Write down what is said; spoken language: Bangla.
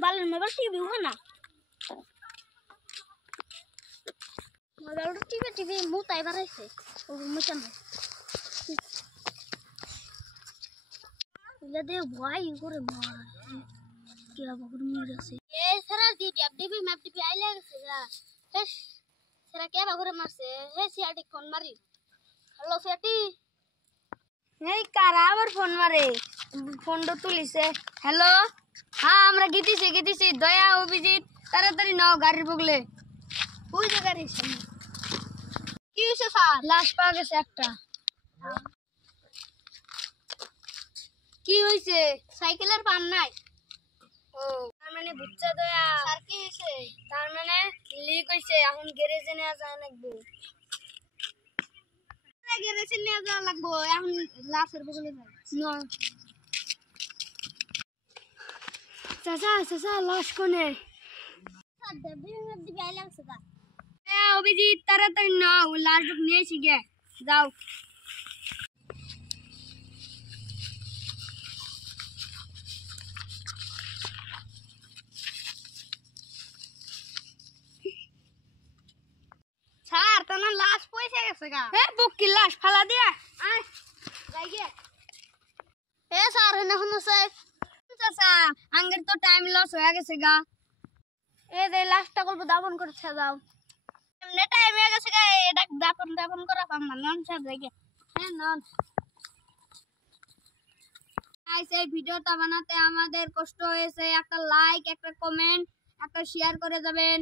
বালের মোবাইল টিভি হয় না মোবাইল টিভি মুতাই বাড়াইছে ও মুতা না ইলা দে ভয় করে মার কি আবার মরে আছে এ সারা টিভি ম্যাপ টিভি আইলে গেছে গা হেস সারা কে বাগরে মারছে হে সিআরটি কোন মারি হ্যালো সিআরটি এই কারা আবার ফোন মারে ফোনটা তুলিছে হ্যালো হ্যাঁ আমরা গিতেছি দয়া অভিজিৎ তাড়াতাড়ি নাও গাড়ির বগলে ওই যে গাড়ি কি হইছে স্যার লাশ পাওয়া গেছে একটা কি হইছে সাইকেলের পান নাই ও তার মানে বুচ্চা দয়া স্যার কি হইছে তার মানে লিক হইছে এখন গ্যারেজে নিয়ে যায় লাগবে গ্যারেজে নিয়ে যাওয়া লাগবে এখন লাশের বগলে যাই না চাচা লাশ কোনে অভিজিৎ তাড়াতাড়ি নাও লাশ নিয়ে এসে গে যাও স্যার তোমার লাশ পয়সা গেছে গা হ্যাঁ বুকি লাশ ফালা দিয়া আয় যাই গে এ স্যার হেনা হনছে চাচা আঙ্গের তো টাইম লস হয়ে গেছে গা এ যে লাশটা করব দাফন করতে যাও এমনি টাইম হয়ে গেছে গা এটা দাফন করা পাম না নন স্যার যাই গে হ্যাঁ নন গাইস এই ভিডিওটা বানাতে আমাদের কষ্ট হয়েছে একটা লাইক একটা কমেন্ট একটা শেয়ার করে যাবেন।